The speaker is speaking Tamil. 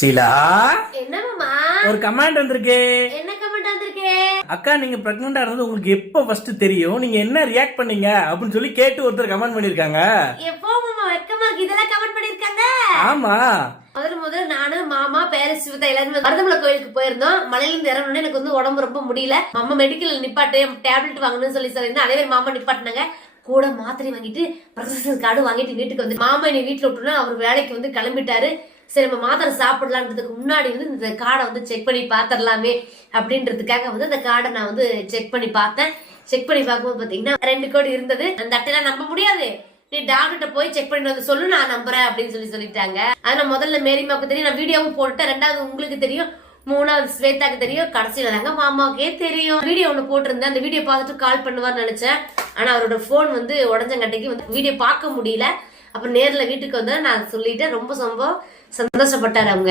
ஷீலா, என்னமாமா? ஒரு கமெண்ட் வந்திருக்கு. என்ன கமெண்ட் வந்திருக்கு? அக்கா, நீங்க பிரெக்னண்டா இருந்தது உங்களுக்கு எப்ப ஃபர்ஸ்ட் தெரியும், நீங்க என்ன ரியாக்ட் பண்ணீங்க அப்படின்னு சொல்லி கேட்டு ஒருத்தர் கமெண்ட் பண்ணிருக்காங்க. எப்போ மாமா வெக்கமா இருக்கு இதெல்லாம் கமெண்ட் பண்ணிருக்காங்க? ஆமா, முதல்ல நானு மாமா பேரஸ் சிவதா எல்லாரும் மருதமலை கோயிலுக்கு போயிருந்தோம். மலையில இருந்து இறங்கணும்னு எனக்கு வந்து உடம்பு ரொம்ப முடியல. மாமா மெடிக்கல் நிப்பாட்டு டேப்லெட் வாங்கணும்னு சொல்லி சொல்லியிருந்தேன். அதே மாதிரி மாமா நிப்பாட்டினாங்க. கூட மாத்திரை வாங்கிட்டு பிரசன் கார்டு வாங்கிட்டு வீட்டுக்கு வந்து மாமா என்னை வீட்டுல விட்டுனா அவர் வேலைக்கு வந்து கிளம்பிட்டாரு. சரி, நம்ம மாத்திரை சாப்பிடலான்றதுக்கு முன்னாடி வந்து இந்த கார்டை வந்து செக் பண்ணி பாத்திரலாமே அப்படின்றதுக்காக வந்து இந்த கார்டை நான் வந்து செக் பண்ணி பார்த்தேன். செக் பண்ணி பார்க்கும்போது பாத்தீங்கன்னா 2 கோடி இருந்தது. அந்த அட்டையெல்லாம் நம்ப முடியாது, நீ டாக்டர்கிட்ட போய் செக் பண்ணி வந்து சொல்லு, நான் நம்புறேன் அப்படின்னு சொல்லிட்டாங்க. ஆனா முதல்ல மேரிமாவுக்கு தெரியும், நான் வீடியோவும் போட்டுட்டேன். 2வது உங்களுக்கு தெரியும், 3வது ஸ்வேதாக்கு தெரியும், கடைசியில தாங்க மாமாவுக்கே தெரியும். வீடியோ ஒண்ணு போட்டிருந்தேன், அந்த வீடியோ பார்த்துட்டு கால் பண்ணுவார்னு நினைச்சேன். ஆனா அவரோட போன் வந்து உடஞ்சங்கட்டைக்கு வந்து வீடியோ பார்க்க முடியல. அப்ப நேர்ல வீட்டுக்கு வந்து நான் சொல்லிட்டேன். ரொம்ப சந்தோஷப்பட்டாரு அவங்க.